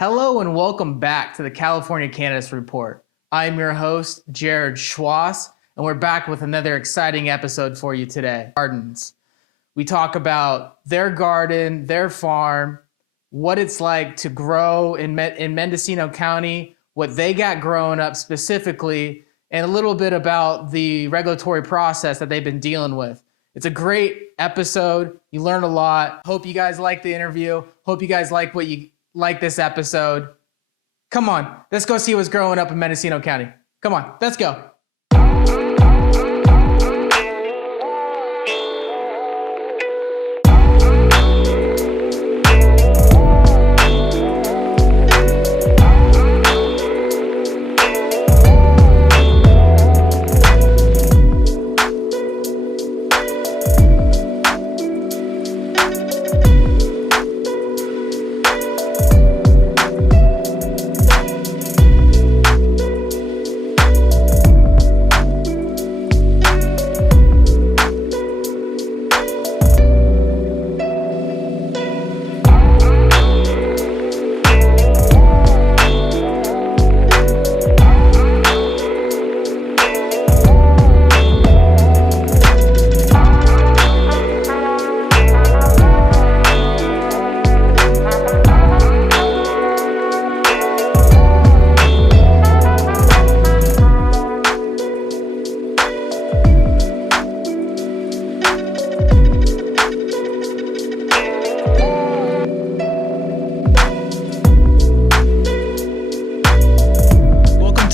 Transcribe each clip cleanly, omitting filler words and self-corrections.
Hello and welcome back to the California Cannabis Report. I'm your host, Jared Schwass, and we're back with another exciting episode for you today. Gardens. We talk about their garden, their farm, what it's like to grow in Mendocino County, what they got growing up specifically, and a little bit about the regulatory process that they've been dealing with. It's a great episode. You learn a lot. Hope you guys like the interview. Hope you guys like this episode. Come on, let's go see what's growing up in Mendocino County. Come on, let's go.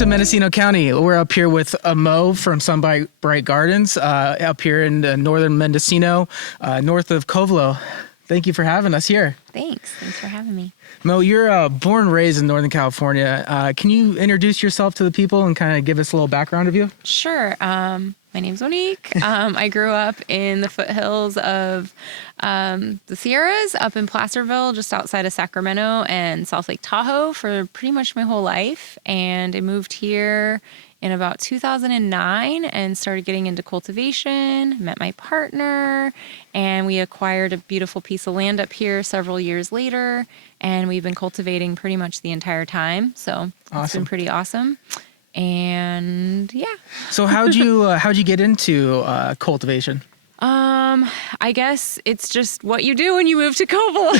Mendocino County. We're up here with Mo from Sunbright Gardens, up here in northern Mendocino, north of Covelo. Thank you for having us here. Thanks for having me. Mo, you're born and raised in Northern California. Can you introduce yourself to the people and kind of give us a little background of you? Sure. My name's Monique. I grew up in the foothills of the Sierras up in Placerville, just outside of Sacramento, and South Lake Tahoe for pretty much my whole life. And I moved here in about 2009 and started getting into cultivation, met my partner, and we acquired a beautiful piece of land up here several years later. And we've been cultivating pretty much the entire time. So It's been pretty awesome. And yeah. So how'd you get into cultivation? I guess it's just what you do when you move to Covelo.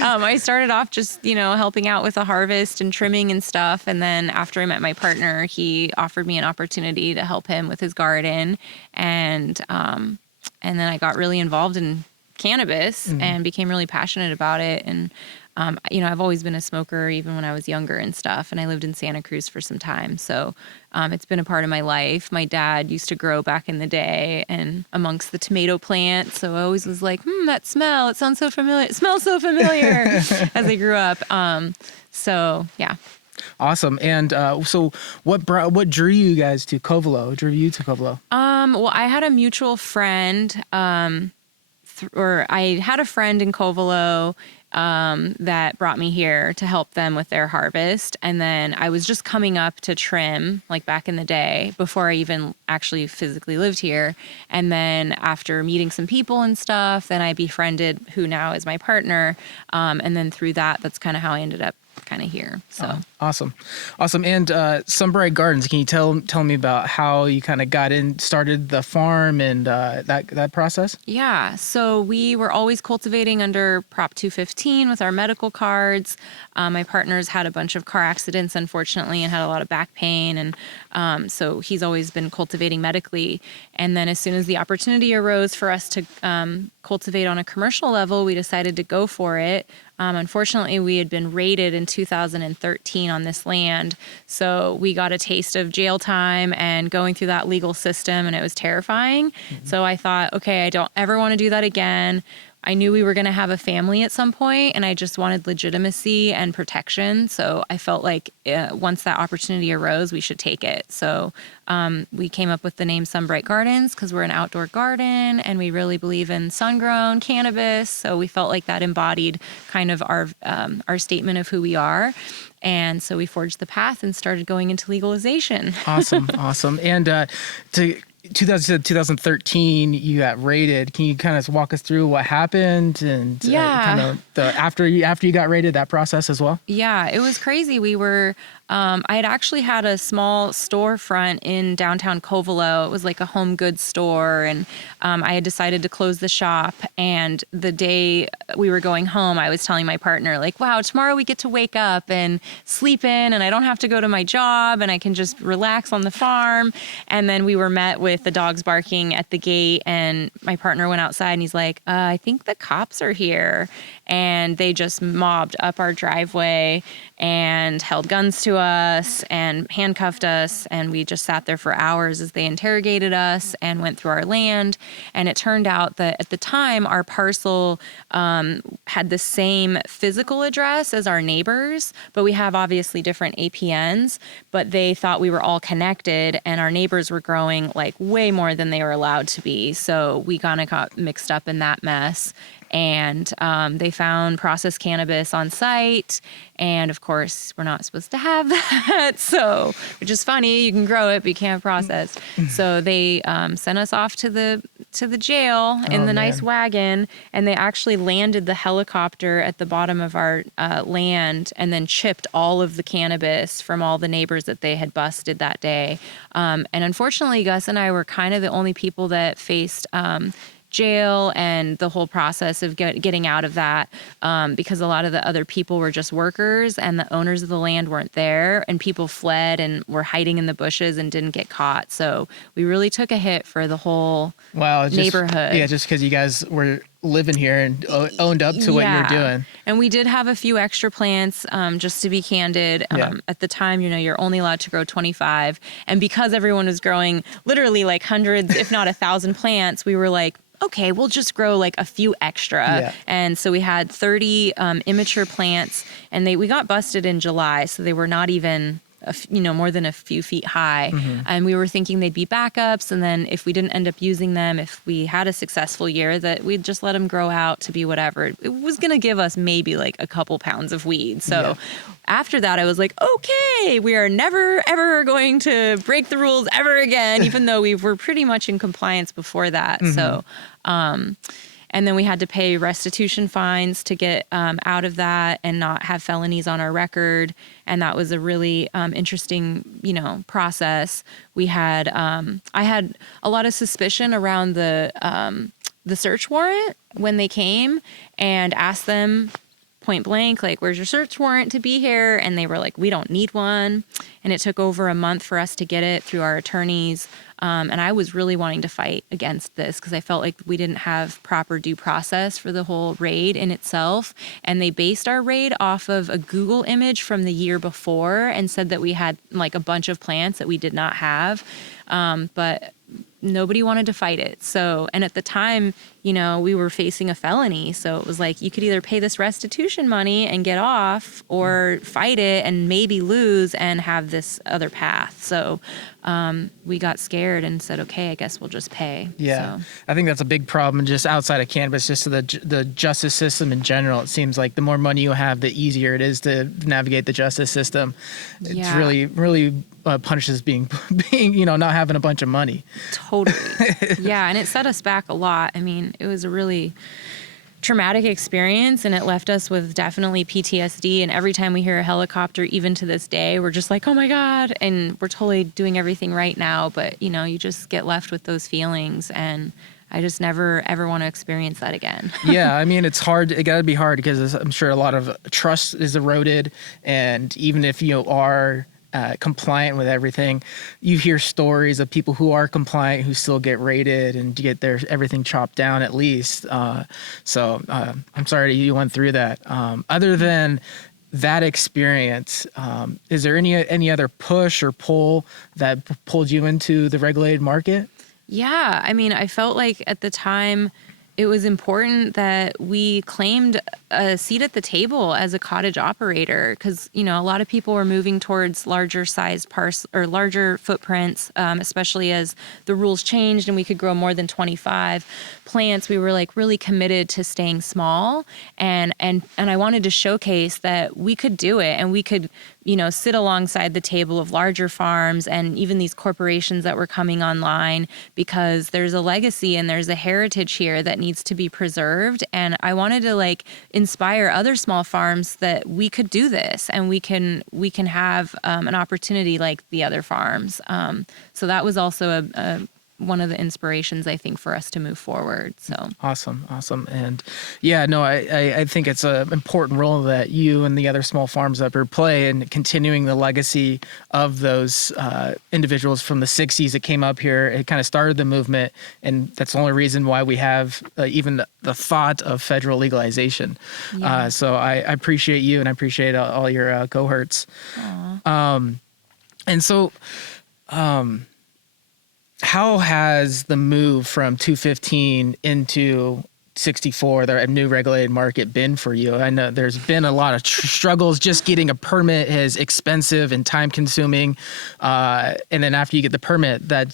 I started off just, helping out with the harvest and trimming and stuff. And then after I met my partner, he offered me an opportunity to help him with his garden. And then I got really involved in cannabis and became really passionate about it. And I've always been a smoker even when I was younger and stuff, and I lived in Santa Cruz for some time. So it's been a part of my life. My dad used to grow back in the day and amongst the tomato plants. So I always was like, that smell, it sounds so familiar. It smells so familiar as I grew up. So yeah. Awesome. And so what drew you guys to Covelo? Drew you to Covelo? Well, I had a mutual friend, or I had a friend in Covelo that brought me here to help them with their harvest. And then I was just coming up to trim, like back in the day, before I even actually physically lived here. And then after meeting some people and stuff, then I befriended who now is my partner. And then through that's kind of how I ended up kind of here. So awesome. And Sunbright Gardens, can you tell me about how you kind of started the farm and that process? Yeah. So we were always cultivating under Prop 215 with our medical cards. My partner's had a bunch of car accidents, unfortunately, and had a lot of back pain. And so he's always been cultivating medically. And then as soon as the opportunity arose for us to cultivate on a commercial level, we decided to go for it. Unfortunately, we had been raided in 2013 on this land. So we got a taste of jail time and going through that legal system, and it was terrifying. Mm-hmm. So I thought, okay, I don't ever want to do that again. I knew we were going to have a family at some point, and I just wanted legitimacy and protection. So I felt like once that opportunity arose, we should take it. So we came up with the name Sunbright Gardens because we're an outdoor garden, and we really believe in sun-grown cannabis. So we felt like that embodied kind of our statement of who we are. And so we forged the path and started going into legalization. Awesome. And to 2013, you got raided. Can you kind of walk us through what happened and kind of after you got raided, that process as well? Yeah, it was crazy. We were, I had actually had a small storefront in downtown Covelo. It was like a home goods store. And I had decided to close the shop. And the day we were going home, I was telling my partner, like, wow, tomorrow we get to wake up and sleep in and I don't have to go to my job and I can just relax on the farm. And then we were met with the dogs barking at the gate. And my partner went outside and he's like, I think the cops are here. And they just mobbed up our driveway and held guns to us and handcuffed us. And we just sat there for hours as they interrogated us and went through our land. And it turned out that at the time, our parcel had the same physical address as our neighbors, but we have obviously different APNs, but they thought we were all connected and our neighbors were growing like way more than they were allowed to be. So we kind of got mixed up in that mess. And they found processed cannabis on site. And of course, we're not supposed to have that. So, which is funny, you can grow it, but you can't process. So they sent us off to the jail in the nice wagon. And they actually landed the helicopter at the bottom of our land and then chipped all of the cannabis from all the neighbors that they had busted that day. And unfortunately, Gus and I were kind of the only people that faced jail and the whole process of getting out of that because a lot of the other people were just workers and the owners of the land weren't there and people fled and were hiding in the bushes and didn't get caught. So we really took a hit for the whole neighborhood. Yeah, just because you guys were living here and owned up to what you were doing. And we did have a few extra plants, just to be candid. At the time, you're only allowed to grow 25. And because everyone was growing literally like hundreds, if not 1,000 plants, we were like, okay, we'll just grow like a few extra. Yeah. And so we had 30 immature plants and we got busted in July. So they were not even, more than a few feet high. And we were thinking they'd be backups. And then if we didn't end up using them, if we had a successful year, that we'd just let them grow out to be whatever. It was going to give us maybe like a couple pounds of weed. So after that, I was like, okay, we are never, ever going to break the rules ever again, even though we were pretty much in compliance before that. So, and then we had to pay restitution fines to get out of that and not have felonies on our record. And that was a really interesting, process. We had, I had a lot of suspicion around the search warrant when they came and asked them point blank, like, where's your search warrant to be here? And they were like, we don't need one. And it took over a month for us to get it through our attorneys. And I was really wanting to fight against this because I felt like we didn't have proper due process for the whole raid in itself. And they based our raid off of a Google image from the year before and said that we had like a bunch of plants that we did not have. But nobody wanted to fight it. So, and at the time, we were facing a felony. So it was like, you could either pay this restitution money and get off or fight it and maybe lose and have this other path. So we got scared and said, okay, I guess we'll just pay. Yeah. So. I think that's a big problem just outside of cannabis, just to the justice system in general. It seems like the more money you have, the easier it is to navigate the justice system. It's really, really punishes being, not having a bunch of money. Totally. Yeah. And it set us back a lot. I mean, it was a really traumatic experience and it left us with definitely PTSD. And every time we hear a helicopter, even to this day, we're just like, oh my God. And we're totally doing everything right now. But, you just get left with those feelings. And I just never, ever want to experience that again. Yeah. I mean, it's hard. It got to be hard because I'm sure a lot of trust is eroded. And even if you are compliant with everything, you hear stories of people who are compliant who still get raided and get their everything chopped down at least. So I'm sorry you went through that. Other than that experience, is there any other push or pull that pulled you into the regulated market? Yeah. I mean, I felt like at the time it was important that we claimed a seat at the table as a cottage operator, because a lot of people were moving towards larger sized or larger footprints, especially as the rules changed and we could grow more than 25 plants. We were like really committed to staying small, and I wanted to showcase that we could do it, and we could sit alongside the table of larger farms and even these corporations that were coming online, because there's a legacy and there's a heritage here that needs to be preserved. And I wanted to inspire other small farms that we could do this, and we can have an opportunity like the other farms. So that was also one of the inspirations, I think, for us to move forward. So awesome. And yeah, no, I think it's an important role that you and the other small farms up here play in continuing the legacy of those individuals from the 60s that came up here. It kind of started the movement, and that's the only reason why we have even the thought of federal legalization. Yeah. So I appreciate you, and I appreciate all your cohorts. And so how has the move from 215 into 64, the new regulated market, been for you? I know there's been a lot of struggles. Just getting a permit is expensive and time consuming. And then after you get the permit, that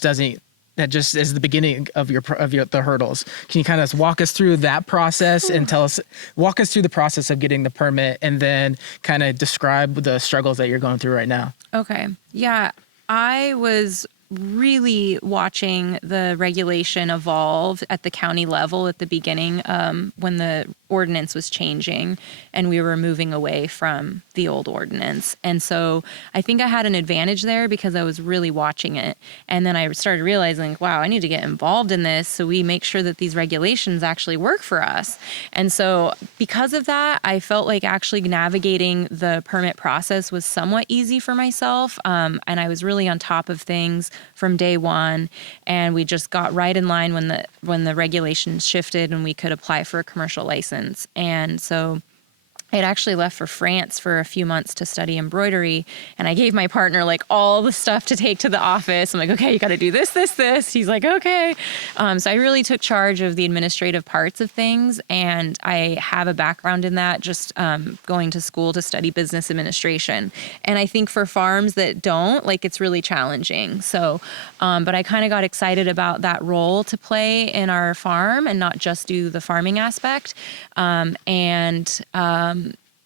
just is the beginning of the hurdles. Can you kind of walk us through that process and walk us through the process of getting the permit, and then kind of describe the struggles that you're going through right now? Okay. Yeah. I was really watching the regulation evolve at the county level at the beginning, when the ordinance was changing and we were moving away from the old ordinance. And so I think I had an advantage there because I was really watching it. And then I started realizing, wow, I need to get involved in this so we make sure that these regulations actually work for us. And so because of that, I felt like actually navigating the permit process was somewhat easy for myself. And I was really on top of things from day one. And we just got right in line when the regulations shifted and we could apply for a commercial license. And so I had actually left for France for a few months to study embroidery, and I gave my partner all the stuff to take to the office. I'm like, okay, you got to do this. He's like, okay. So I really took charge of the administrative parts of things, and I have a background in that, just going to school to study business administration. And I think for farms that don't, it's really challenging. So, but I kind of got excited about that role to play in our farm and not just do the farming aspect.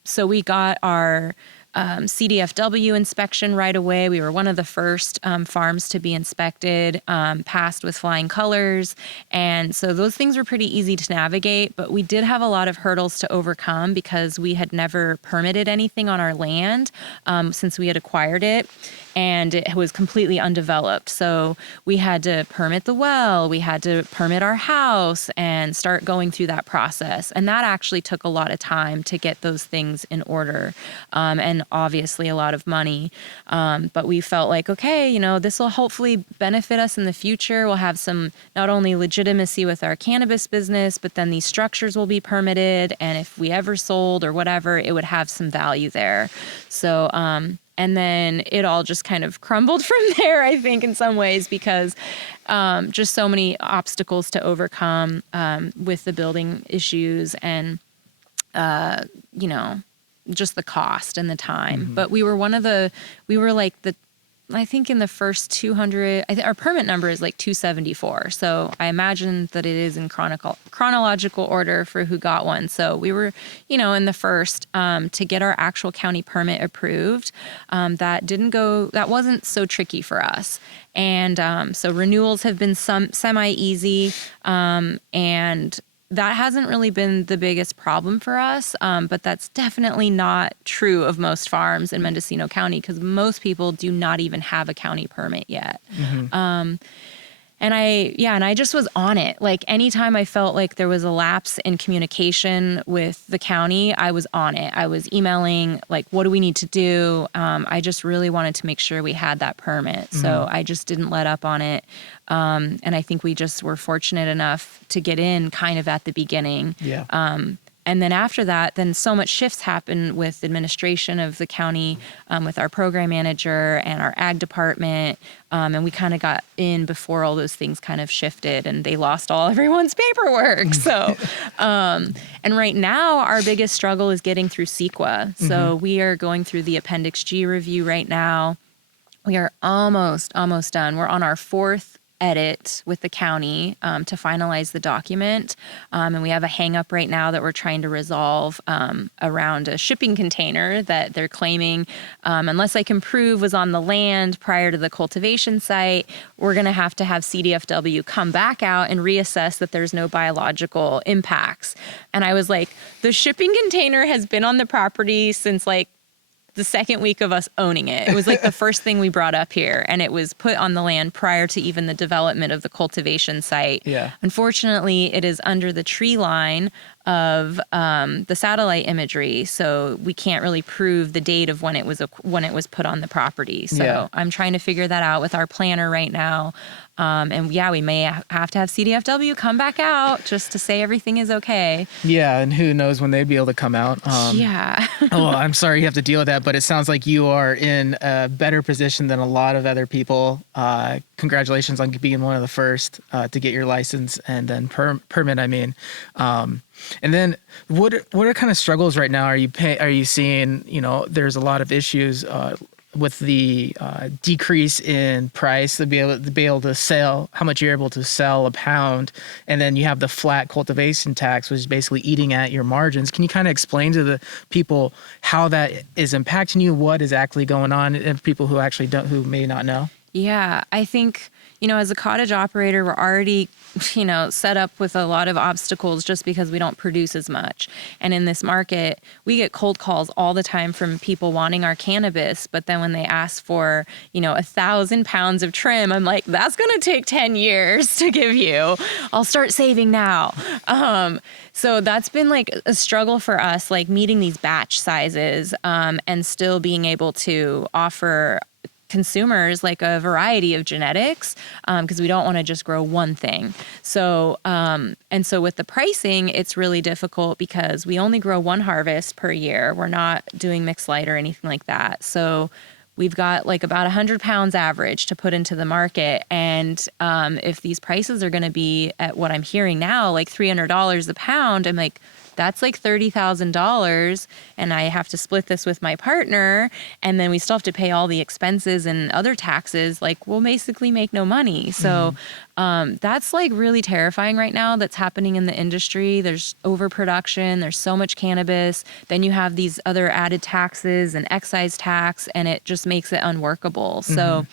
So we got our CDFW inspection right away. We were one of the first farms to be inspected, passed with flying colors. And so those things were pretty easy to navigate, but we did have a lot of hurdles to overcome because we had never permitted anything on our land since we had acquired it. And it was completely undeveloped. So we had to permit the well, we had to permit our house and start going through that process. And that actually took a lot of time to get those things in order, and obviously a lot of money. But we felt like, okay, this will hopefully benefit us in the future. We'll have some, not only legitimacy with our cannabis business, but then these structures will be permitted. And if we ever sold or whatever, it would have some value there. So, and then it all just kind of crumbled from there, I think, in some ways, because just so many obstacles to overcome with the building issues and, just the cost and the time. Mm-hmm. But we were I think in the first 200, our permit number is 274. So I imagine that it is in chronological order for who got one. So we were, in the first to get our actual county permit approved. That wasn't so tricky for us. And so renewals have been semi-easy, and that hasn't really been the biggest problem for us, but that's definitely not true of most farms in Mendocino County because most people do not even have a county permit yet. Mm-hmm. And I just was on it. Anytime I felt like there was a lapse in communication with the county, I was on it. I was emailing, what do we need to do? I just really wanted to make sure we had that permit. Mm-hmm. So I just didn't let up on it. And I think we just were fortunate enough to get in kind of at the beginning. Yeah. And then after that, then so much shifts happen with administration of the county, with our program manager and our ag department. And we kind of got in before all those things kind of shifted and they lost everyone's paperwork. So, and right now our biggest struggle is getting through CEQA. So we are going through the Appendix G review right now. We are almost done. We're on our fourth edit with the county to finalize the document. And we have a hang up right now that we're trying to resolve around a shipping container that they're claiming, unless I can prove was on the land prior to the cultivation site, we're going to have CDFW come back out and reassess that there's no biological impacts. And I was like, the shipping container has been on the property since like the second week of us owning it. It was like the first thing we brought up here, and it was put on the land prior to even the development of the cultivation site. Yeah. Unfortunately, it is under the tree line of the satellite imagery, so we can't really prove the date of when it was put on the property. So I'm trying to figure that out with our planner right now. And we may have to have CDFW come back out just to say everything is okay. Yeah, and who knows when they'd be able to come out. Oh, I'm sorry you have to deal with that, but it sounds like you are in a better position than a lot of other people. Congratulations on being one of the first to get your license and then permit, I mean. And then what are kind of struggles right now? Are you seeing, there's a lot of issues with the decrease in price to be able to sell how much you're able to sell a pound, and then you have the flat cultivation tax, which is basically eating at your margins. Can you kind of explain to the people how that is impacting you, what is actually going on, and people who may not know? Yeah, I think, as a cottage operator, we're already, set up with a lot of obstacles just because we don't produce as much. And in this market, we get cold calls all the time from people wanting our cannabis. But then when they ask for, 1,000 pounds of trim, I'm like, that's going to take 10 years to give you. I'll start saving now. So that's been like a struggle for us, like meeting these batch sizes and still being able to offer consumers like a variety of genetics, because we don't want to just grow one thing. So, and so with the pricing, it's really difficult because we only grow one harvest per year. We're not doing mixed light or anything like that. So we've got like about 100 pounds average to put into the market. And if these prices are going to be at what I'm hearing now, like $300 a pound, I'm like, that's like $30,000, and I have to split this with my partner, and then we still have to pay all the expenses and other taxes. Like, we'll basically make no money. So that's like really terrifying right now that's happening in the industry. There's overproduction. There's so much cannabis. Then you have these other added taxes and excise tax, and it just makes it unworkable. So,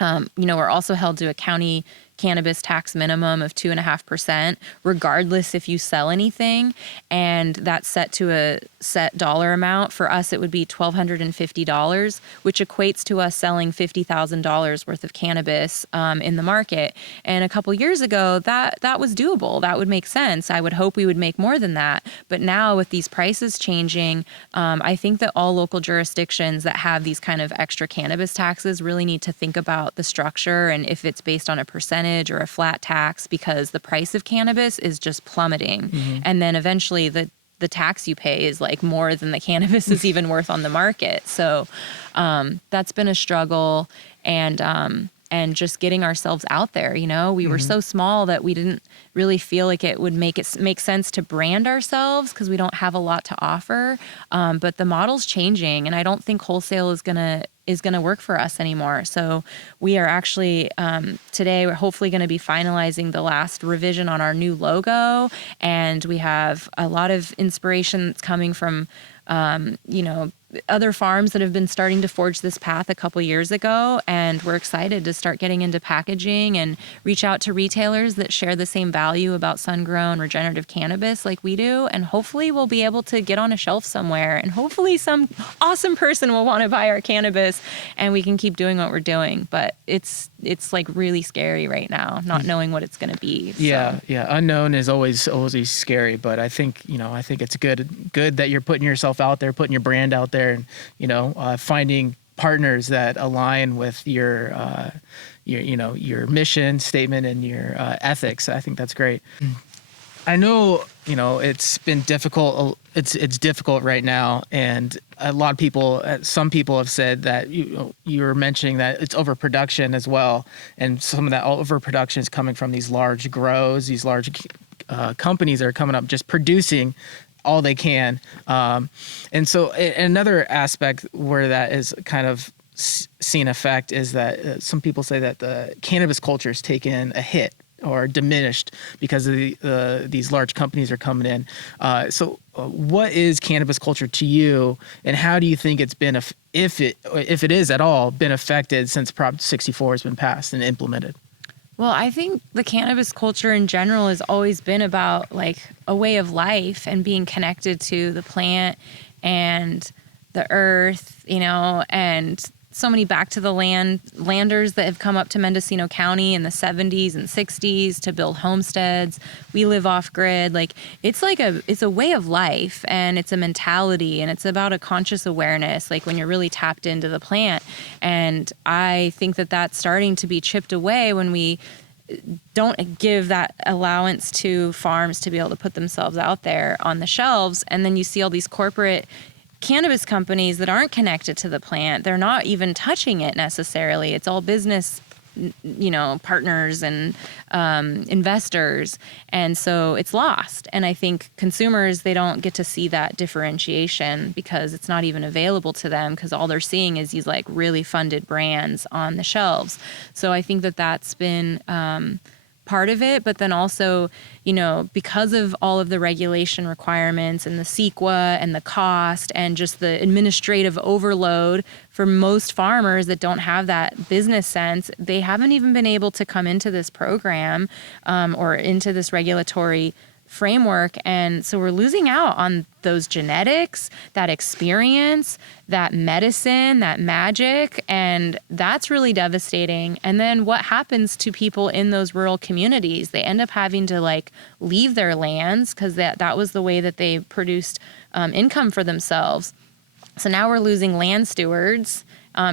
we're also held to a county cannabis tax minimum of 2.5%, regardless if you sell anything. And that's set to a set dollar amount. For us, it would be $1,250, which equates to us selling $50,000 worth of cannabis in the market. And a couple years ago, that was doable. That would make sense. I would hope we would make more than that. But now with these prices changing, I think that all local jurisdictions that have these kind of extra cannabis taxes really need to think about the structure and if it's based on a percentage or a flat tax, because the price of cannabis is just plummeting. And then eventually the tax you pay is like more than the cannabis is even worth on the market. So that's been a struggle. And just getting ourselves out there, we were so small that we didn't really feel like it would make sense to brand ourselves because we don't have a lot to offer. But the model's changing, and I don't think wholesale is gonna work for us anymore. So we are actually today we're hopefully going to be finalizing the last revision on our new logo, and we have a lot of inspiration that's coming from other farms that have been starting to forge this path a couple years ago. And we're excited to start getting into packaging and reach out to retailers that share the same value about sun-grown regenerative cannabis like we do. And hopefully we'll be able to get on a shelf somewhere, and hopefully some awesome person will want to buy our cannabis and we can keep doing what we're doing. But it's like really scary right now, not knowing what it's going to be. So. Yeah. Unknown is always scary, but I think it's good that you're putting yourself out there, putting your brand out there, and finding partners that align with your mission statement and your ethics. I think that's great. I know, it's been difficult. It's difficult right now, and a lot of people, some people have said that you were mentioning that it's overproduction as well, and some of that overproduction is coming from these large grows, these large companies that are coming up just producing all they can, and so another aspect where that is kind of seen effect is that some people say that the cannabis culture has taken a hit or diminished because of these large companies are coming in. So what is cannabis culture to you, and how do you think it's been, if it is at all, been affected since Prop 64 has been passed and implemented? Well, I think the cannabis culture in general has always been about like a way of life and being connected to the plant and the earth, and so many back to the landers that have come up to Mendocino County in the 70s and 60s to build homesteads. We live off grid. Like it's a way of life, and it's a mentality, and it's about a conscious awareness, like when you're really tapped into the plant. And I think that that's starting to be chipped away when we don't give that allowance to farms to be able to put themselves out there on the shelves. And then you see all these corporate cannabis companies that aren't connected to the plant. They're not even touching it necessarily. It's all business, partners and investors. And so it's lost. And I think consumers, they don't get to see that differentiation because it's not even available to them, because all they're seeing is these like really funded brands on the shelves. So I think that that's been part of it. But then also, because of all of the regulation requirements and the CEQA and the cost and just the administrative overload for most farmers that don't have that business sense, they haven't even been able to come into this program or into this regulatory framework. And so we're losing out on those genetics, that experience, that medicine, that magic, and that's really devastating. And then what happens to people in those rural communities? They end up having to like leave their lands because that was the way that they produced income for themselves. So now we're losing land stewards,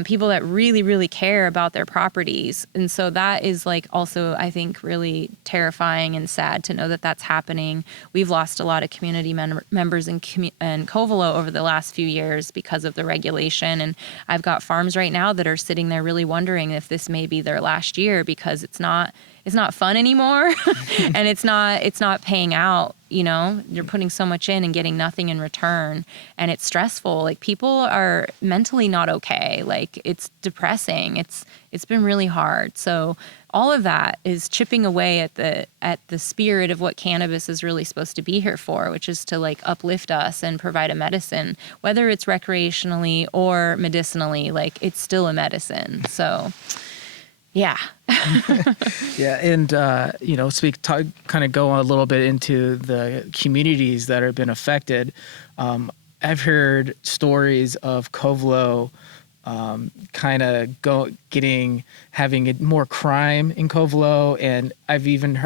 people that really, really care about their properties. And so that is like also, I think, really terrifying and sad to know that that's happening. We've lost a lot of community members in Covelo over the last few years because of the regulation. And I've got farms right now that are sitting there really wondering if this may be their last year, because it's not fun anymore and it's not paying out. You're putting so much in and getting nothing in return, and it's stressful. Like people are mentally not okay. Like it's depressing. It's been really hard. So all of that is chipping away at the spirit of what cannabis is really supposed to be here for, which is to like uplift us and provide a medicine, whether it's recreationally or medicinally. Like it's still a medicine. So yeah. Yeah, and kind of go on a little bit into the communities that have been affected. I've heard stories of Covelo kind of having more crime in Covelo, and I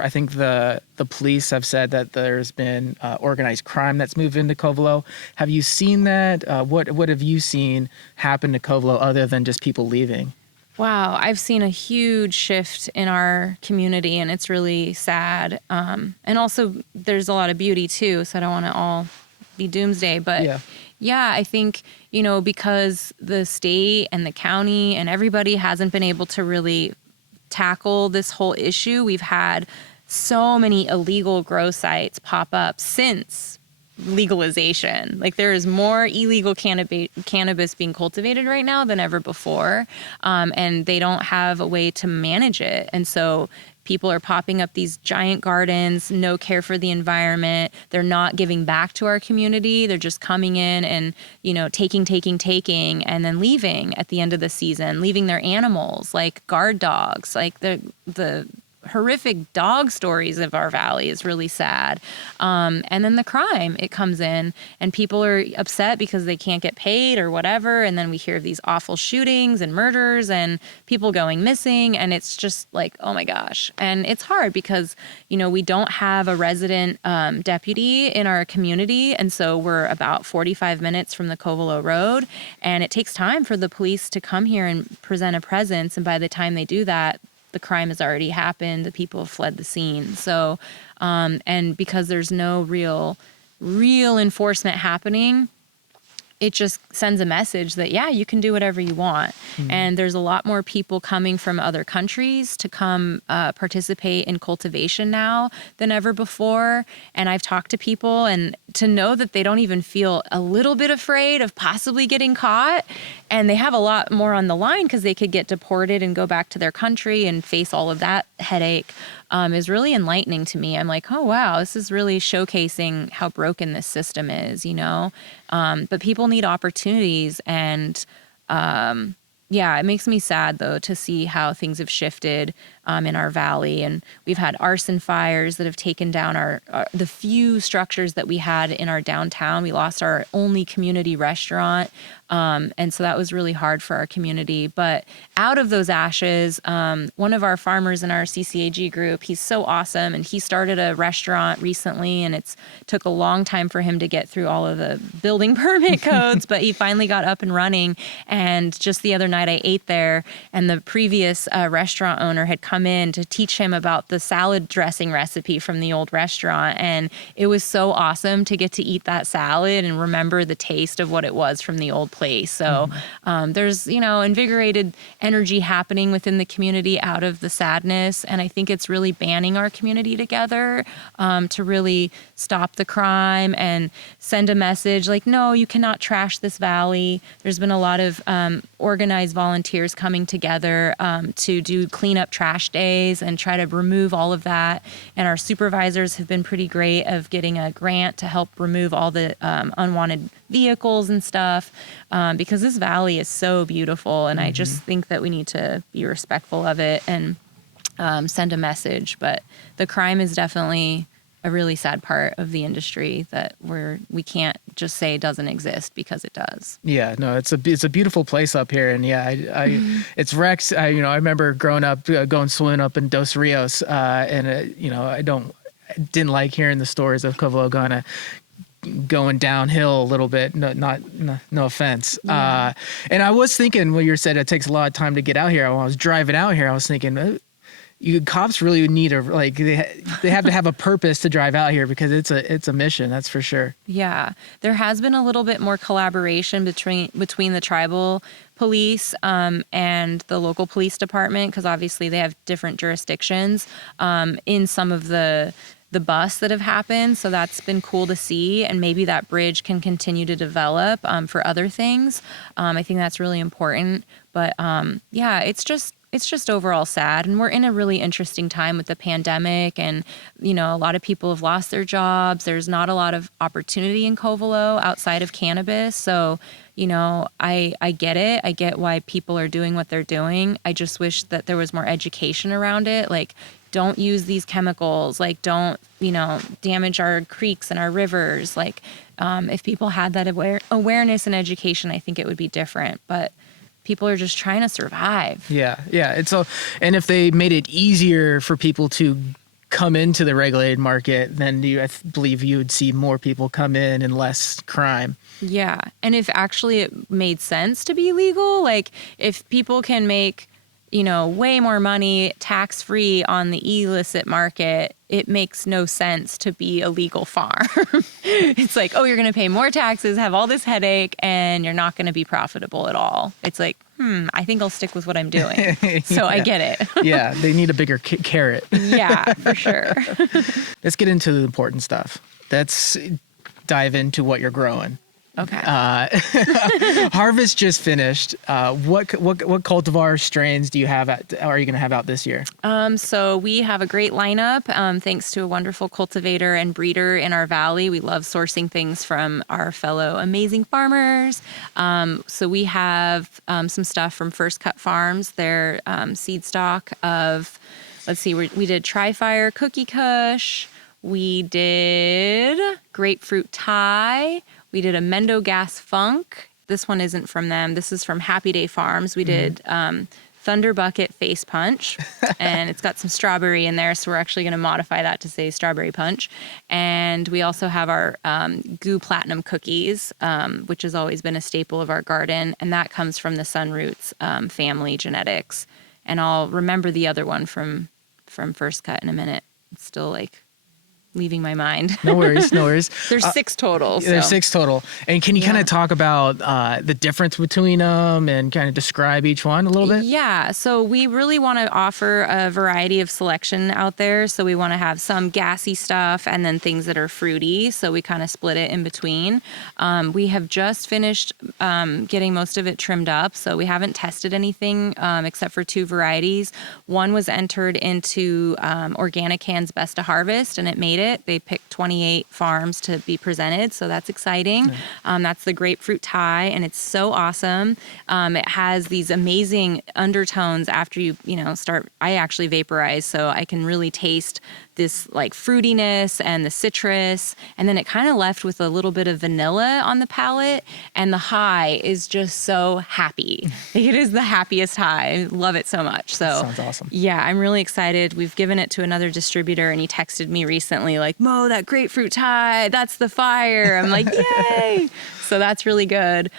think the police have said that there's been organized crime that's moved into Covelo. Have you seen that? What have you seen happen to Covelo other than just people leaving? Wow, I've seen a huge shift in our community, and it's really sad. And also, there's a lot of beauty too, so I don't want to all be doomsday. But yeah, I think, because the state and the county and everybody hasn't been able to really tackle this whole issue, we've had so many illegal grow sites pop up since legalization. Like there is more illegal cannabis being cultivated right now than ever before, and they don't have a way to manage it. And so people are popping up these giant gardens, no care for the environment. They're not giving back to our community. They're just coming in and, taking, and then leaving at the end of the season, leaving their animals like guard dogs, like the horrific dog stories of our valley is really sad. And then the crime, it comes in and people are upset because they can't get paid or whatever. And then we hear of these awful shootings and murders and people going missing. And it's just like, oh my gosh. And it's hard because, we don't have a resident deputy in our community. And so we're about 45 minutes from the Covelo Road. And it takes time for the police to come here and present a presence. And by the time they do that, the crime has already happened. The people have fled the scene. So, and because there's no real enforcement happening, it just sends a message that, yeah, you can do whatever you want. And there's a lot more people coming from other countries to come participate in cultivation now than ever before. And I've talked to people, and to know that they don't even feel a little bit afraid of possibly getting caught. And they have a lot more on the line because they could get deported and go back to their country and face all of that headache, is really enlightening to me. I'm like, oh, wow, this is really showcasing how broken this system is, you know? But people need opportunities, and yeah, it makes me sad, though, to see how things have shifted in our valley. And we've had arson fires that have taken down the few structures that we had in our downtown. We lost our only community restaurant. And so that was really hard for our community. But out of those ashes, one of our farmers in our CCAG group, he's so awesome. And he started a restaurant recently, and it's took a long time for him to get through all of the building permit codes, but he finally got up and running. And just the other night I ate there, and the previous restaurant owner had come in to teach him about the salad dressing recipe from the old restaurant. And it was so awesome to get to eat that salad and remember the taste of what it was from the old place. So there's, invigorated energy happening within the community out of the sadness. And I think it's really banding our community together to really stop the crime and send a message like, no, you cannot trash this valley. There's been a lot of organized volunteers coming together to do cleanup trash days and try to remove all of that. And our supervisors have been pretty great of getting a grant to help remove all the unwanted vehicles and stuff, because this valley is so beautiful. And I just think that we need to be respectful of it and send a message. But the crime is definitely a really sad part of the industry that we can't just say it doesn't exist, because it does. Yeah, no, it's a beautiful place up here, and yeah, it's Rex. I remember growing up going swimming up in Dos Rios, and I didn't like hearing the stories of Covogana going downhill a little bit. No offense. Yeah. And I was thinking when you said it takes a lot of time to get out here. When I was driving out here, I was thinking, cops really need they have to have a purpose to drive out here, because it's a mission, that's for sure. Yeah, there has been a little bit more collaboration between the tribal police and the local police department, because obviously they have different jurisdictions in some of the busts that have happened. So that's been cool to see, and maybe that bridge can continue to develop for other things. I think that's really important. But yeah, it's just overall sad. And we're in a really interesting time with the pandemic, and, a lot of people have lost their jobs. There's not a lot of opportunity in Covelo outside of cannabis. So, I get it. I get why people are doing what they're doing. I just wish that there was more education around it. Like, don't use these chemicals. Like, don't, damage our creeks and our rivers. Like, if people had that awareness and education, I think it would be different. But people are just trying to survive. Yeah. And if they made it easier for people to come into the regulated market, then I believe you would see more people come in and less crime. Yeah. And if actually it made sense to be legal, like if people can make, way more money tax-free on the illicit market, it makes no sense to be a legal farm. It's like, oh, you're going to pay more taxes, have all this headache, and you're not going to be profitable at all. It's like, I think I'll stick with what I'm doing. So I get it. Yeah, they need a bigger carrot. Yeah, for sure. Let's get into the important stuff. Let's dive into what you're growing. Okay. Harvest just finished. What cultivar strains are you going to have out this year? So we have a great lineup, thanks to a wonderful cultivator and breeder in our valley. We love sourcing things from our fellow amazing farmers. So we have some stuff from First Cut Farms, their seed stock of, let's see, we did Tri-Fire Cookie Kush. We did Grapefruit Thai. We did a Mendo Gas Funk. This one isn't from them. This is from Happy Day Farms. We did Thunder Bucket Face Punch, and it's got some strawberry in there, so we're actually going to modify that to say Strawberry Punch. And we also have our Goo Platinum Cookies, which has always been a staple of our garden, and that comes from the Sunroots family genetics. and I'll remember the other one from First Cut in a minute. It's still like leaving my mind. No worries, no worries. There's 6 total. There's 6 total. And can you kind of talk about the difference between them and kind of describe each one a little bit? Yeah. So we really want to offer a variety of selection out there. So we want to have some gassy stuff and then things that are fruity. So we kind of split it in between. We have just finished getting most of it trimmed up. So we haven't tested anything except for 2 varieties. One was entered into Organic Can's Best to Harvest, and it made it. They picked 28 farms to be presented, so that's exciting. That's the grapefruit Thai, and it's so awesome. It has these amazing undertones after you start. I actually vaporize, so I can really taste this like fruitiness and the citrus, and then it kind of left with a little bit of vanilla on the palate, and the high is just so happy. It is the happiest high. I love it so much. So sounds awesome. Yeah, I'm really excited. We've given it to another distributor, and he texted me recently like, Mo, that grapefruit Thai, that's the fire. I'm like, yay. So that's really good.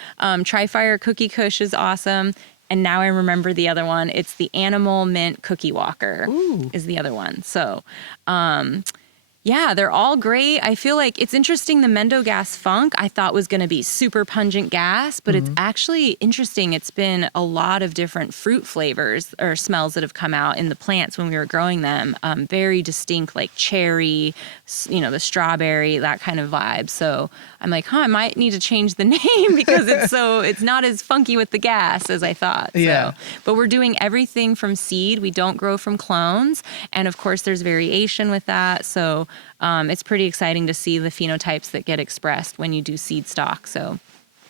Tri-Fire Cookie Kush is awesome. And now I remember the other one. It's the Animal Mint Cookie Walker. Ooh. Is the other one. So, yeah, they're all great. I feel like it's interesting. The Mendo Gas Funk I thought was going to be super pungent gas, but it's actually interesting. It's been a lot of different fruit flavors or smells that have come out in the plants when we were growing them. Very distinct, like cherry, the strawberry, that kind of vibe. So I'm like, I might need to change the name because it's not as funky with the gas as I thought. Yeah. So, but we're doing everything from seed. We don't grow from clones. And of course there's variation with that. So it's pretty exciting to see the phenotypes that get expressed when you do seed stock. So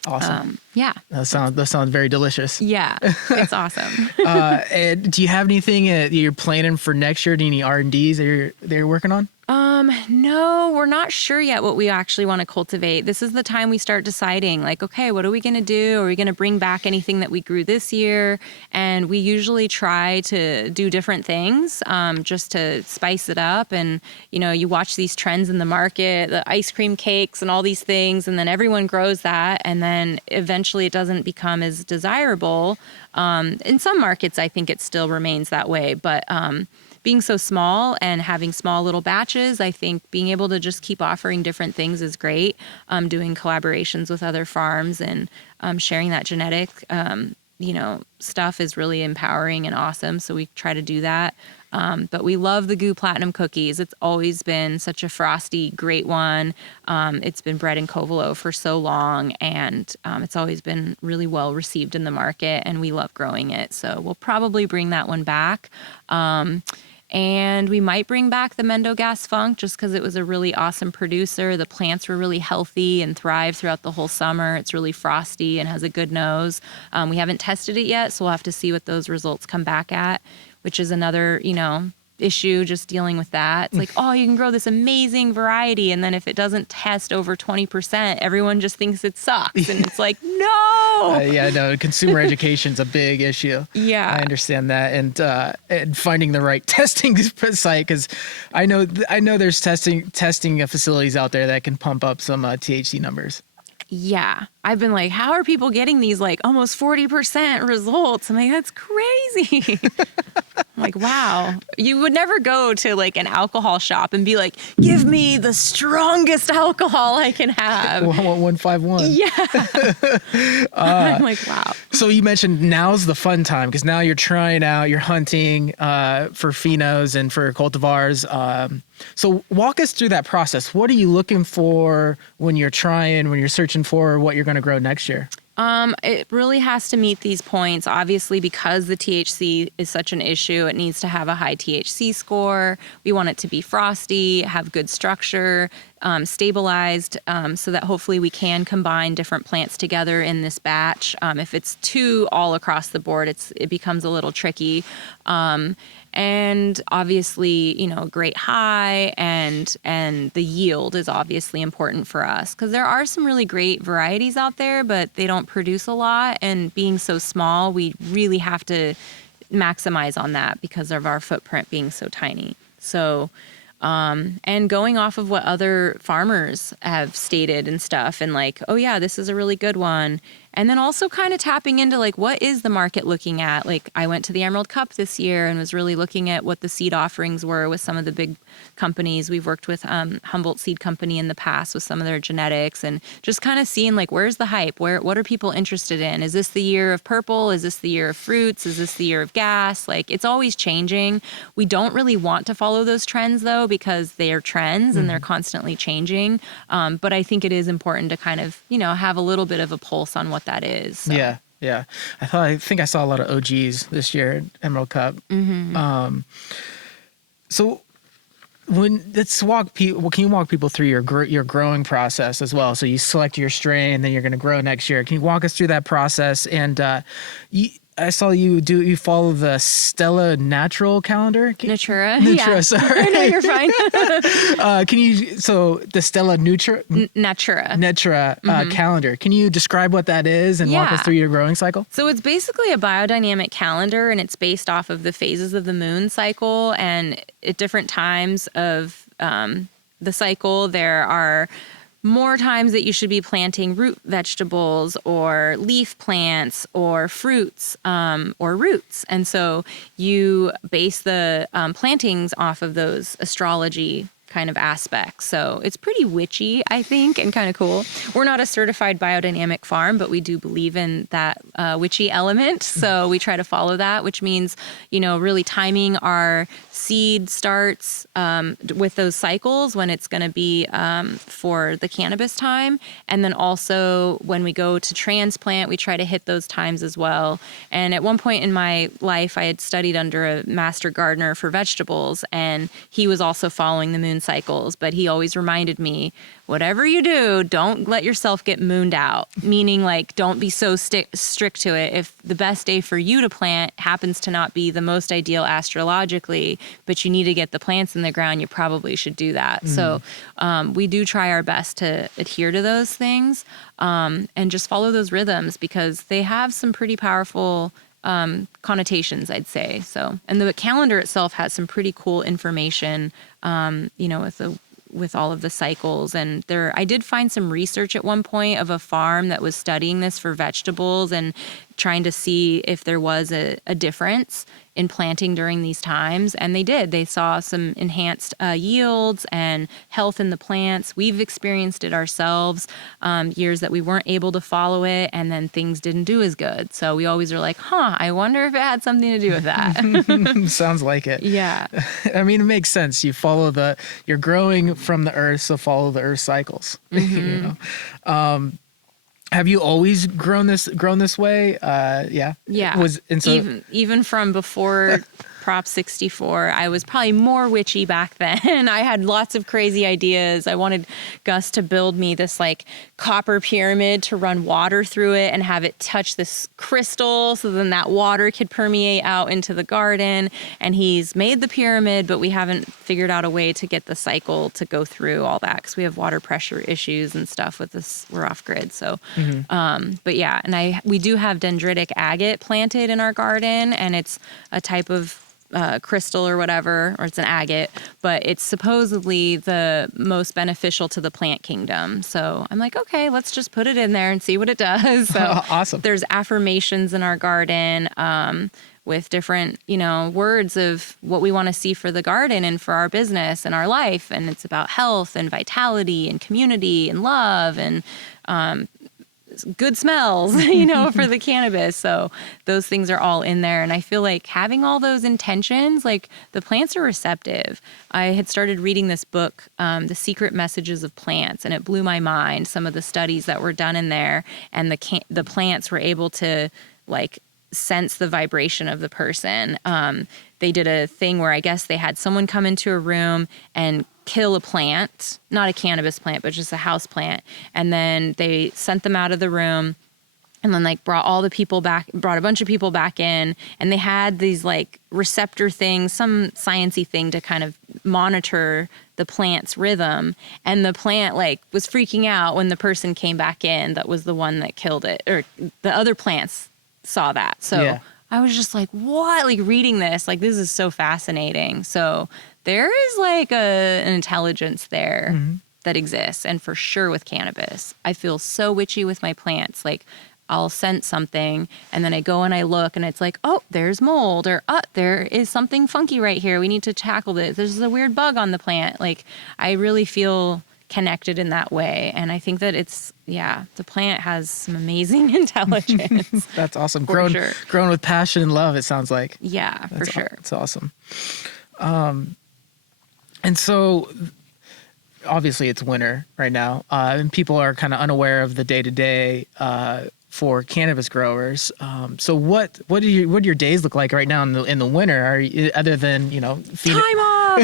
awesome. Yeah. That sounds very delicious. Yeah, it's awesome. And do you have anything that you're planning for next year? Do you need R&Ds that you're working on? No, we're not sure yet what we actually want to cultivate. This is the time we start deciding, like, okay, what are we going to do? Are we going to bring back anything that we grew this year? And we usually try to do different things just to spice it up. And, you watch these trends in the market, the ice cream cakes and all these things, and then everyone grows that. And then eventually it doesn't become as desirable. In some markets, I think it still remains that way. But being so small and having small little batches, I think being able to just keep offering different things is great. Doing collaborations with other farms and sharing that genetic, stuff is really empowering and awesome. So we try to do that. But we love the Goo Platinum cookies. It's always been such a frosty, great one. It's been bred in Covelo for so long, and it's always been really well received in the market, and we love growing it. So we'll probably bring that one back. And we might bring back the Mendo Gas Funk just because it was a really awesome producer. The plants were really healthy and thrive throughout the whole summer. It's really frosty and has a good nose. We haven't tested it yet, so we'll have to see what those results come back at, which is another, issue, just dealing with that. It's like, you can grow this amazing variety, and then if it doesn't test over 20%, everyone just thinks it sucks. And it's like, no. Consumer education's a big issue. Yeah. I understand that. And finding the right testing site, because I know there's testing facilities out there that can pump up some THC numbers. Yeah. I've been like, how are people getting these like almost 40% results? I'm like, that's crazy. I'm like, wow. You would never go to like an alcohol shop and be like, give me the strongest alcohol I can have. 151. Yeah. I'm like, wow. So you mentioned now's the fun time because now you're trying out, you're hunting for phenos and for cultivars. So walk us through that process. What are you looking for when you're searching for what you're going to grow next year? It really has to meet these points. Obviously, because the THC is such an issue, it needs to have a high THC score. We want it to be frosty, have good structure, stabilized, so that hopefully we can combine different plants together in this batch. If it's too all across the board, it becomes a little tricky. And obviously, great high and the yield is obviously important for us because there are some really great varieties out there, but they don't produce a lot. And being so small, we really have to maximize on that because of our footprint being so tiny. So, and going off of what other farmers have stated and stuff and like, oh yeah, this is a really good one. And then also kind of tapping into like, what is the market looking at? Like I went to the Emerald Cup this year and was really looking at what the seed offerings were with some of the big companies. We've worked with Humboldt Seed Company in the past with some of their genetics, and just kind of seeing like, where's the hype? What are people interested in? Is this the year of purple? Is this the year of fruits? Is this the year of gas? Like it's always changing. We don't really want to follow those trends though, because they are trends and they're constantly changing. But I think it is important to kind of, have a little bit of a pulse on what that is. So. Yeah. Yeah. I think I saw a lot of OGs this year at Emerald Cup. So let's walk people. Can you walk people through your growing process as well? So you select your strain, then you're going to grow next year. Can you walk us through that process? And I saw you follow the Stella Natural calendar. Natura. Natura, Yeah. sorry. No, you're fine. So the Stella Natura calendar. Can you describe what that is and walk us through your growing cycle? So it's basically a biodynamic calendar, and it's based off of the phases of the moon cycle. And at different times of the cycle, there are more times that you should be planting root vegetables or leaf plants or fruits or roots. And so you base the plantings off of those astrology kind of aspects. So it's pretty witchy, I think, and kind of cool. We're not a certified biodynamic farm, but we do believe in that witchy element. So we try to follow that, which means, really timing our seed starts with those cycles when it's going to be for the cannabis time. And then also when we go to transplant, we try to hit those times as well. And at one point in my life, I had studied under a master gardener for vegetables, and he was also following the moon cycles, but he always reminded me, whatever you do, don't let yourself get mooned out, meaning like don't be so strict to it. If the best day for you to plant happens to not be the most ideal astrologically, but you need to get the plants in the ground, you probably should do that. So we do try our best to adhere to those things and just follow those rhythms, because they have some pretty powerful connotations, I'd say. So, and the calendar itself has some pretty cool information, with all of the cycles. And I did find some research at one point of a farm that was studying this for vegetables and trying to see if there was a difference in planting during these times. And they did. They saw some enhanced yields and health in the plants. We've experienced it ourselves, years that we weren't able to follow it, and then things didn't do as good. So we always are like, I wonder if it had something to do with that. Sounds like it. Yeah. I mean, it makes sense. You're growing from the earth, so follow the earth cycles. Have you always grown this way? Yeah. Yeah. Even from before Prop 64, I was probably more witchy back then. I had lots of crazy ideas. I wanted Gus to build me this like copper pyramid to run water through it and have it touch this crystal, so then that water could permeate out into the garden. And he's made the pyramid, but we haven't figured out a way to get the cycle to go through all that, because we have water pressure issues and stuff with this. We're off grid. So, but yeah, and we do have dendritic agate planted in our garden, and it's a type of crystal or whatever, or it's an agate, but it's supposedly the most beneficial to the plant kingdom. So I'm like, okay, let's just put it in there and see what it does. So awesome. There's affirmations in our garden with different, words of what we want to see for the garden and for our business and our life. And it's about health and vitality and community and love and good smells, for the cannabis. So those things are all in there. And I feel like having all those intentions, like the plants are receptive. I had started reading this book, The Secret Messages of Plants, and it blew my mind, some of the studies that were done in there. And the plants were able to like sense the vibration of the person. They did a thing where I guess they had someone come into a room and kill a plant, not a cannabis plant, but just a house plant. And then they sent them out of the room and then like brought a bunch of people back in, and they had these like receptor things, some sciencey thing to kind of monitor the plant's rhythm. And the plant like was freaking out when the person came back in that was the one that killed it, or the other plants saw that. So yeah. I was just like, what? Like reading this, like this is so fascinating. So there is like an intelligence there that exists. And for sure with cannabis, I feel so witchy with my plants. Like I'll sense something, and then I go and I look, and it's like, oh, there's mold, or there is something funky right here. We need to tackle this. There's a weird bug on the plant. Like, I really feel connected in that way. And I think that the plant has some amazing intelligence. That's awesome. For sure. Grown with passion and love, it sounds like. Yeah, for sure. It's awesome. And so obviously it's winter right now, and people are kind of unaware of the day-to-day for cannabis growers. So what do your days look like right now in the winter? Are you, other than, Time off.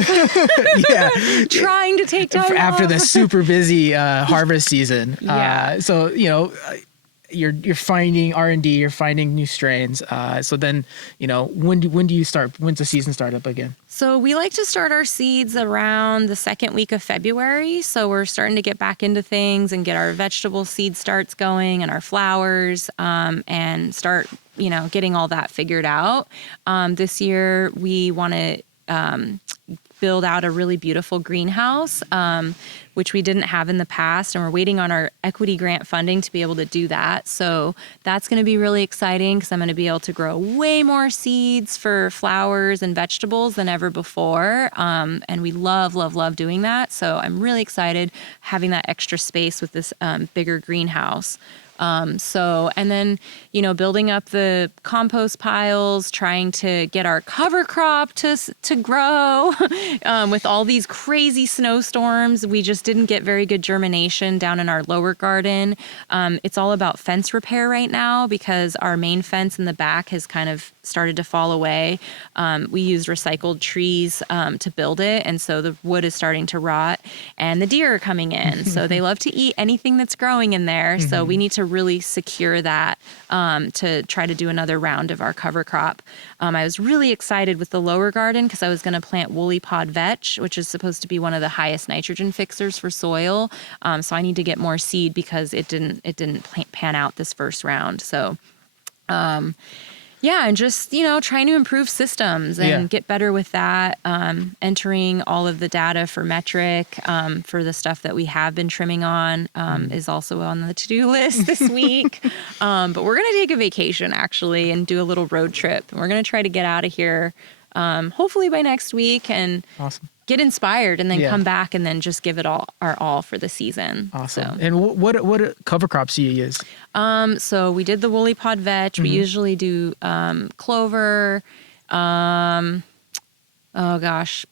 yeah, Trying to take time after off. the super busy harvest season. Yeah. So you're finding R&D, you're finding new strains. So then, when do you start? When's the season start up again? So we like to start our seeds around the second week of February. So we're starting to get back into things and get our vegetable seed starts going and our flowers, and start, getting all that figured out. This year we want to build out a really beautiful greenhouse, which we didn't have in the past. And we're waiting on our equity grant funding to be able to do that. So that's going to be really exciting because I'm going to be able to grow way more seeds for flowers and vegetables than ever before. And we love, love, love doing that. So I'm really excited having that extra space with this bigger greenhouse. And then, building up the compost piles, trying to get our cover crop to grow. With all these crazy snowstorms, we just didn't get very good germination down in our lower garden. It's all about fence repair right now because our main fence in the back has kind of started to fall away. We used recycled trees to build it, and so the wood is starting to rot, and the deer are coming in. So they love to eat anything that's growing in there. So we need to really secure that to try to do another round of our cover crop. I was really excited with the lower garden because I was going to plant woolly pod vetch, which is supposed to be one of the highest nitrogen fixers for soil. So I need to get more seed because it didn't pan out this first round. So and just, trying to improve systems and get better with that. Entering all of the data for metric for the stuff that we have been trimming on is also on the to-do list this week. But we're going to take a vacation, actually, and do a little road trip. And we're going to try to get out of here hopefully by next week and Awesome. Get inspired and then come back and then just give it our all for the season. Awesome. So. And what cover crops do you use? So we did the woolly pod vetch. We usually do clover,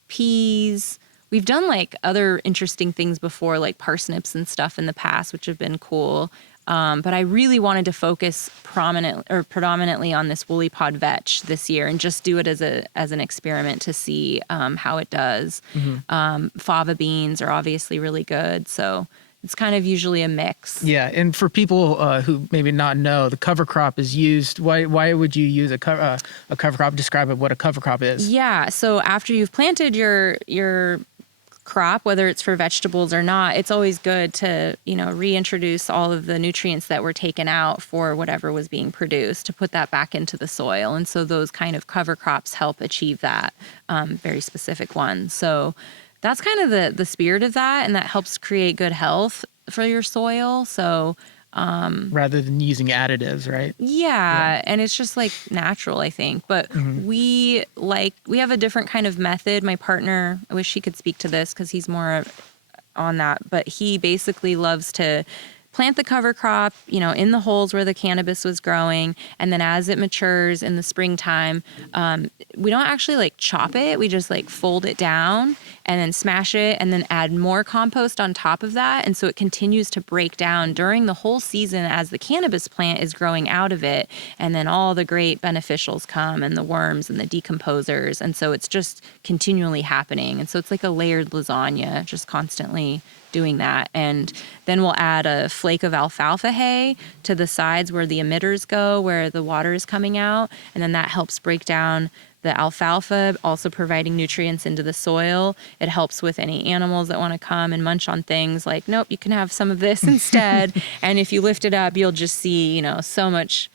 peas. We've done like other interesting things before, like parsnips and stuff in the past, which have been cool. But I really wanted to focus predominantly on this woolly pod vetch this year and just do it as an experiment to see how it does. Fava beans are obviously really good, so it's kind of usually a mix. Yeah, and for people who maybe not know, the cover crop is used. Why would you use a cover crop? Describe what a cover crop is. Yeah, so after you've planted your crop, whether it's for vegetables or not, it's always good to, reintroduce all of the nutrients that were taken out for whatever was being produced to put that back into the soil. And so those kind of cover crops help achieve that very specific one. So that's kind of the spirit of that, and that helps create good health for your soil. So rather than using additives, right? Yeah, and it's just like natural, I think. But we have a different kind of method. My partner, I wish he could speak to this because he's more on that, but he basically loves to plant the cover crop, in the holes where the cannabis was growing. And then as it matures in the springtime, we don't actually chop it. We just fold it down and then smash it and then add more compost on top of that. And so it continues to break down during the whole season as the cannabis plant is growing out of it. And then all the great beneficials come and the worms and the decomposers. And so it's just continually happening. And so it's like a layered lasagna, just constantly doing that. And then we'll add a flake of alfalfa hay to the sides where the emitters go, where the water is coming out. And then that helps break down the alfalfa, also providing nutrients into the soil. It helps with any animals that want to come and munch on things nope, you can have some of this instead. And if you lift it up, you'll just see, so much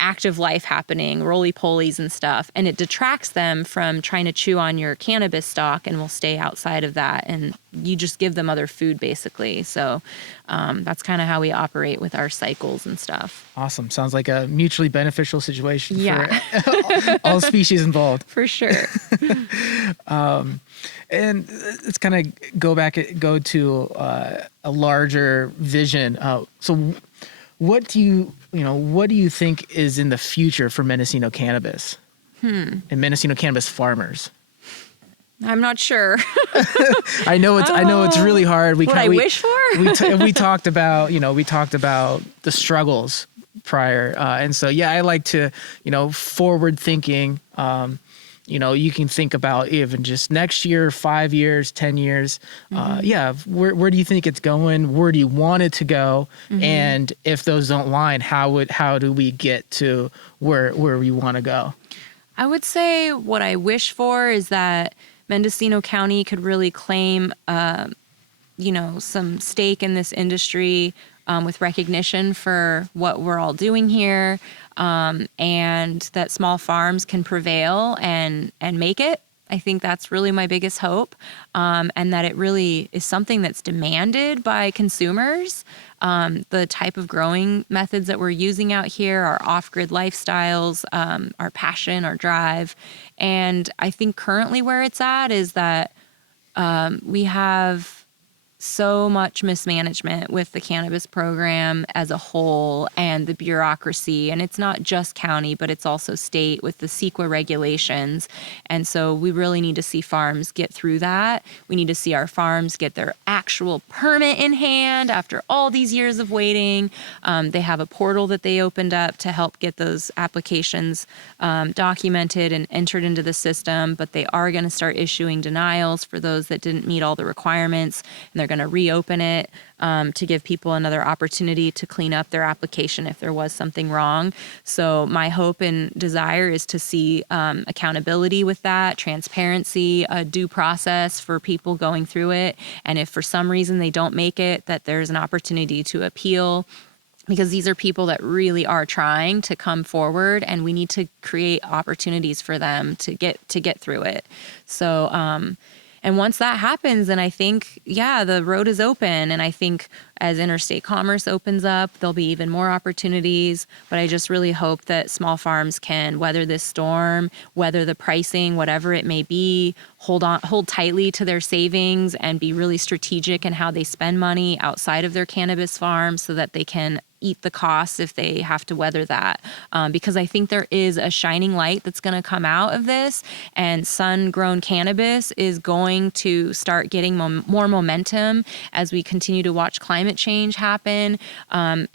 active life happening, roly-polies and stuff, and it detracts them from trying to chew on your cannabis stalk and will stay outside of that, and you just give them other food basically. So that's kind of how we operate with our cycles and stuff. Awesome. Sounds like a mutually beneficial situation for all species involved. For sure. And let's kind of go to a larger vision. So what do you think is in the future for Mendocino cannabis and Mendocino cannabis farmers? I'm not sure. I know it's really hard. I wish for? we talked about the struggles prior, and so I like to forward thinking. You can think about even just next year, 5 years, 10 years. Where do you think it's going? Where do you want it to go? And if those don't line, how do we get to where we want to go? I would say what I wish for is that Mendocino County could really claim, some stake in this industry with recognition for what we're all doing here, and that small farms can prevail and make it. I think that's really my biggest hope, and that it really is something that's demanded by consumers. The type of growing methods that we're using out here, our off-grid lifestyles, our passion, our drive. And I think currently where it's at is that we have so much mismanagement with the cannabis program as a whole and the bureaucracy. And it's not just county, but it's also state with the CEQA regulations. And so we really need to see farms get through that. We need to see our farms get their actual permit in hand after all these years of waiting. They have a portal that they opened up to help get those applications documented and entered into the system, but they are going to start issuing denials for those that didn't meet all the requirements, and they're going to reopen it to give people another opportunity to clean up their application if there was something wrong. So my hope and desire is to see accountability with that, transparency, a due process for people going through it. And if for some reason they don't make it, that there's an opportunity to appeal, because these are people that really are trying to come forward, and we need to create opportunities for them to get through it. So, and once that happens, then I think, the road is open. And I think as interstate commerce opens up, there'll be even more opportunities. But I just really hope that small farms can weather this storm, weather the pricing, whatever it may be, hold tightly to their savings and be really strategic in how they spend money outside of their cannabis farm so that they can eat the costs if they have to weather that. Because I think there is a shining light that's going to come out of this, and sun-grown cannabis is going to start getting more momentum as we continue to watch climate change happen,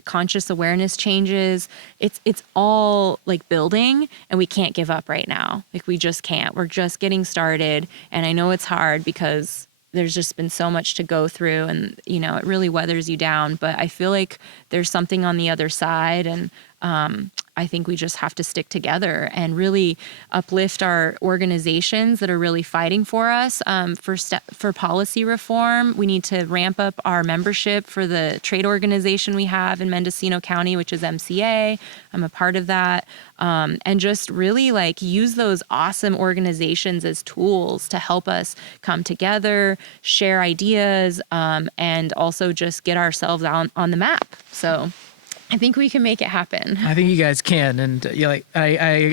conscious awareness changes. It's all like building, and we can't give up right now. Like, we just can't. We're just getting started, and I know it's hard because there's just been so much to go through, and, it really weathers you down. But I feel like there's something on the other side, and I think we just have to stick together and really uplift our organizations that are really fighting for us for policy reform. We need to ramp up our membership for the trade organization we have in Mendocino County, which is MCA. I'm a part of that. And just really use those awesome organizations as tools to help us come together, share ideas, and also just get ourselves on the map. So I think we can make it happen. I think you guys can. And I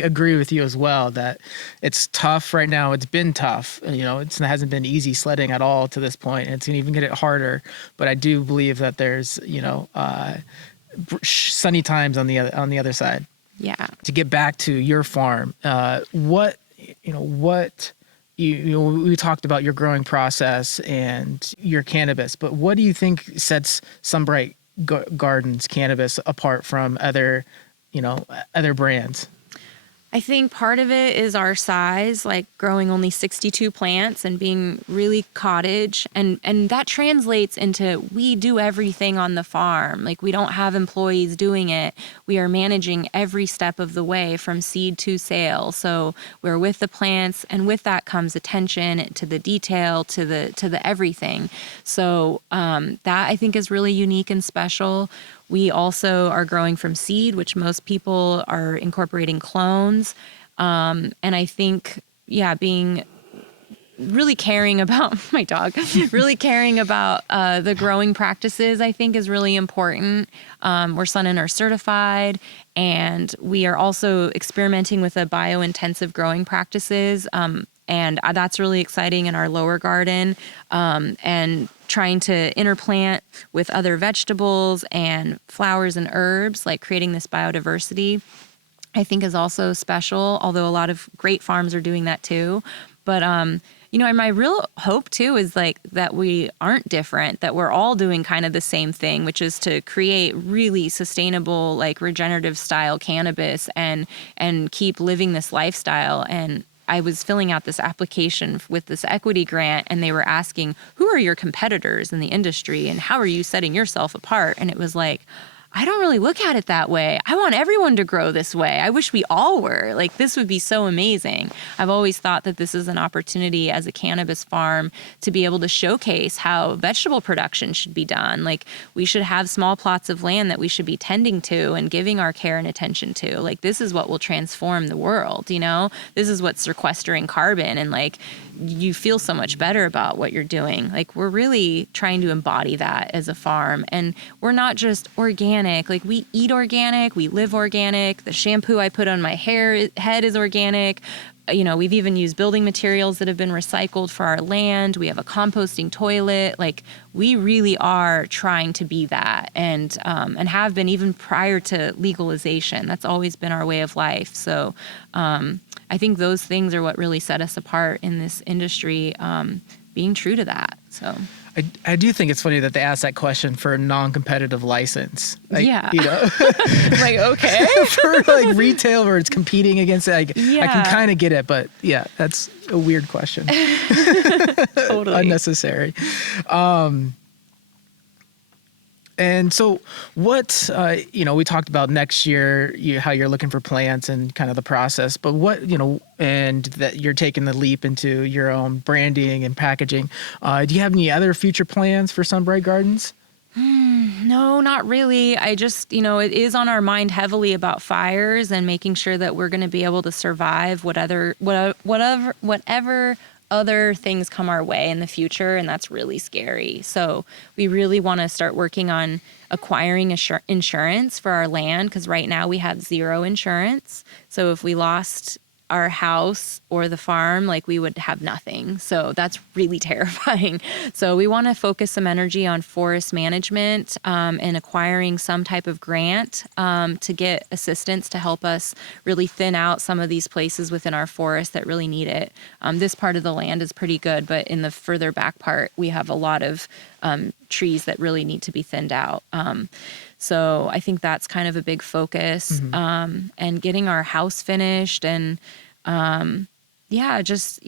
agree with you as well that it's tough right now. It's been tough. It hasn't been easy sledding at all to this point. And it's going to even get it harder. But I do believe that there's, sunny times on the other side. Yeah. To get back to your farm, we talked about your growing process and your cannabis, but what do you think sets Sunbright Gardens cannabis apart from other brands? I think part of it is our size, like growing only 62 plants and being really cottage. And that translates into we do everything on the farm. Like, we don't have employees doing it. We are managing every step of the way from seed to sale. So we're with the plants, and with that comes attention to the detail, to the everything. So that I think is really unique and special. We also are growing from seed, which most people are incorporating clones. And I think, being really caring about my dog, really caring about the growing practices, I think is really important. We're Sun and Earth certified, and we are also experimenting with a bio-intensive growing practices. And that's really exciting in our lower garden, and trying to interplant with other vegetables and flowers and herbs, like creating this biodiversity, I think is also special, although a lot of great farms are doing that too. But, and my real hope too is like that we aren't different, that we're all doing kind of the same thing, which is to create really sustainable, like regenerative style cannabis and keep living this lifestyle. And I was filling out this application with this equity grant, and they were asking, who are your competitors in the industry and how are you setting yourself apart? And it was like, I don't really look at it that way. I want everyone to grow this way. I wish we all were. Like, this would be so amazing. I've always thought that this is an opportunity as a cannabis farm to be able to showcase how vegetable production should be done. Like, we should have small plots of land that we should be tending to and giving our care and attention to. Like, this is what will transform the world, you know? This is what's sequestering carbon, and like, you feel so much better about what you're doing. Like, we're really trying to embody that as a farm. And we're not just organic. Like, we eat organic, we live organic. The shampoo I put on my head is organic. We've even used building materials that have been recycled for our land. We have a composting toilet. Like, we really are trying to be that, and have been even prior to legalization. That's always been our way of life. So I think those things are what really set us apart in this industry, being true to that. So I do think it's funny that they asked that question for a non-competitive license. Like, yeah. Like, okay. For like retail where it's competing against it, I can kind of get it, but yeah, that's a weird question. Totally. Unnecessary. And so what, we talked about next year, how you're looking for plants and kind of the process, but what, and that you're taking the leap into your own branding and packaging. Do you have any other future plans for Sunbright Gardens? No, not really. I just, it is on our mind heavily about fires and making sure that we're going to be able to survive whatever other things come our way in the future, and that's really scary. So we really want to start working on acquiring insurance for our land, because right now we have zero insurance. So if we lost our house or the farm, like, we would have nothing. So that's really terrifying. So we want to focus some energy on forest management, and acquiring some type of grant to get assistance to help us really thin out some of these places within our forest that really need it. This part of the land is pretty good, but in the further back part, we have a lot of trees that really need to be thinned out. So I think that's kind of a big focus, and getting our house finished, and just,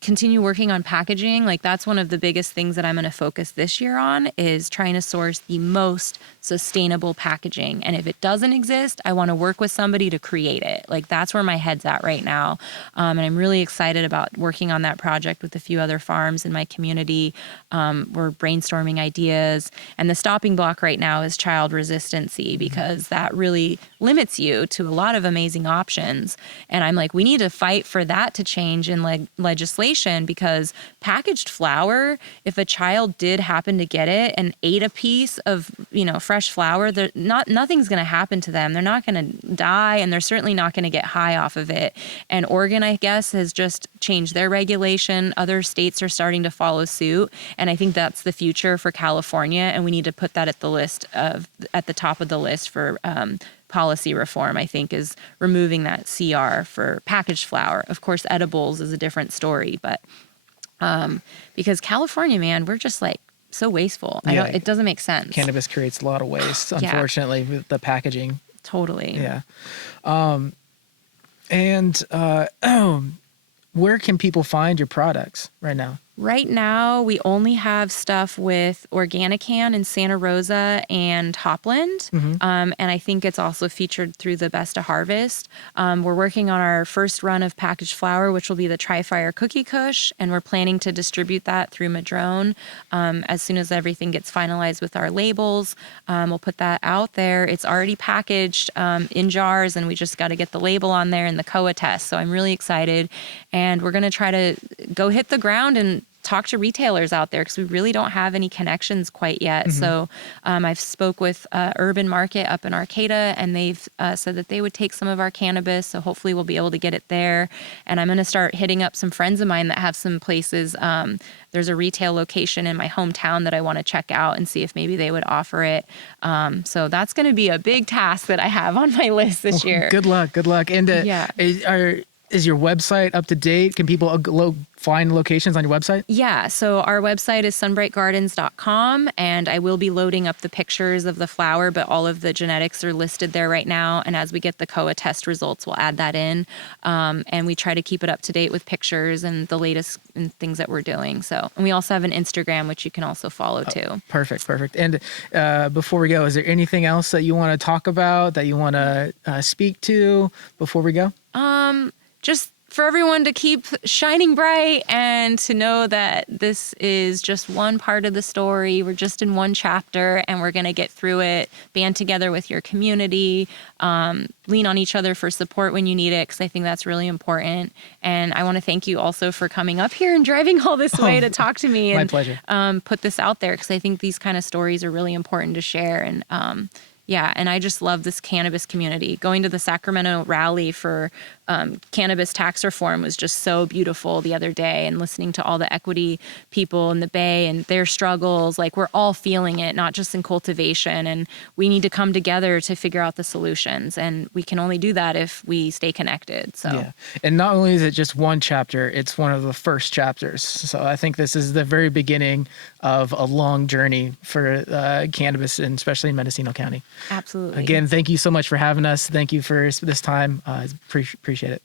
continue working on packaging. Like, that's one of the biggest things that I'm going to focus this year on, is trying to source the most sustainable packaging. And if it doesn't exist, I want to work with somebody to create it. Like, that's where my head's at right now. And I'm really excited about working on that project with a few other farms in my community. We're brainstorming ideas. And the stopping block right now is child resistancy, because that really limits you to a lot of amazing options. And I'm like, we need to fight for that to change in legislation, because packaged flower, if a child did happen to get it and ate a piece of, fresh flower, nothing's going to happen to them. They're not going to die, and they're certainly not going to get high off of it. And Oregon, I guess, has just changed their regulation. Other states are starting to follow suit. And I think that's the future for California. And we need to put that at the top of the list for policy reform, I think, is removing that CR for packaged flower. Of course, edibles is a different story, but because California, man, we're just like so wasteful. Yeah. It doesn't make sense. Cannabis creates a lot of waste, unfortunately, with the packaging. Totally. Yeah. Where can people find your products right now? Right now, we only have stuff with Organican in Santa Rosa and Hopland. And I think it's also featured through the Best of Harvest. We're working on our first run of packaged flour, which will be the Tri-Fire Cookie Kush. And we're planning to distribute that through Madrone. As soon as everything gets finalized with our labels, we'll put that out there. It's already packaged in jars, and we just got to get the label on there and the COA test. So I'm really excited. And we're going to try to go hit the ground and talk to retailers out there, because we really don't have any connections quite yet. So I've spoke with Urban Market up in Arcata, and they've said that they would take some of our cannabis. So hopefully we'll be able to get it there. And I'm going to start hitting up some friends of mine that have some places. There's a retail location in my hometown that I want to check out and see if maybe they would offer it. So that's going to be a big task that I have on my list this year. Good luck. Good luck. And is your website up to date? Can people find locations on your website? Yeah, so our website is sunbrightgardens.com, and I will be loading up the pictures of the flower, but all of the genetics are listed there right now. And as we get the COA test results, we'll add that in. And we try to keep it up to date with pictures and the latest things that we're doing. So, and we also have an Instagram, which you can also follow too. Perfect. And before we go, is there anything else that you want to talk about, that you want to speak to before we go? Just for everyone to keep shining bright and to know that this is just one part of the story. We're just in one chapter, and we're going to get through it. Band together with your community, lean on each other for support when you need it, because I think that's really important. And I want to thank you also for coming up here and driving all this way to talk to me. My and pleasure. Put this out there, because I think these kind of stories are really important to share. And yeah, and I just love this cannabis community. Going to the Sacramento rally for cannabis tax reform was just so beautiful the other day, and listening to all the equity people in the Bay and their struggles. Like, we're all feeling it, not just in cultivation, and we need to come together to figure out the solutions. And we can only do that if we stay connected. So yeah, and not only is it just one chapter, it's one of the first chapters. So I think this is the very beginning of a long journey for cannabis, and especially in Mendocino County. Absolutely. Again, thank you so much for having us. Thank you for this time. Appreciate it.